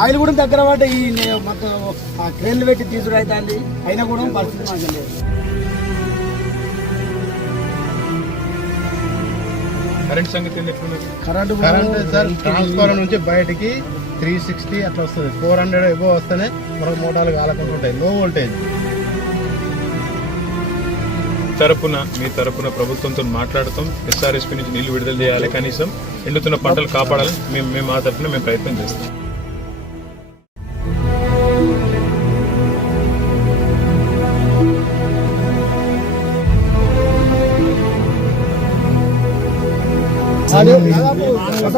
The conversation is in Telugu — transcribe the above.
ఆయిల్ కూడా దగ్గర పడ్డ ఈ మొత్తం క్రేన్లు పెట్టి తీసుడు అవుతుంది అయినా కూడా పరిస్థితి మాకు లేదు. కరెంట్ సంగతి కరెంట్ సార్ ట్రాన్స్ఫార్మర్ నుంచి బయటికి 360 అట్లా వస్తుంది. 400 ఎబో వస్తేనే మనకు మోటార్లు కాలకుండా ఉంటాయి. లో వోల్టేజ్. మీ తరపున ప్రభుత్వంతో మాట్లాడతాం. SRSP నుంచి నీళ్లు విడుదల చేయాలి, కనీసం ఎండుతున్న పంటలు కాపాడాలని మేము మా తరపున ప్రయత్నం చేస్తాం.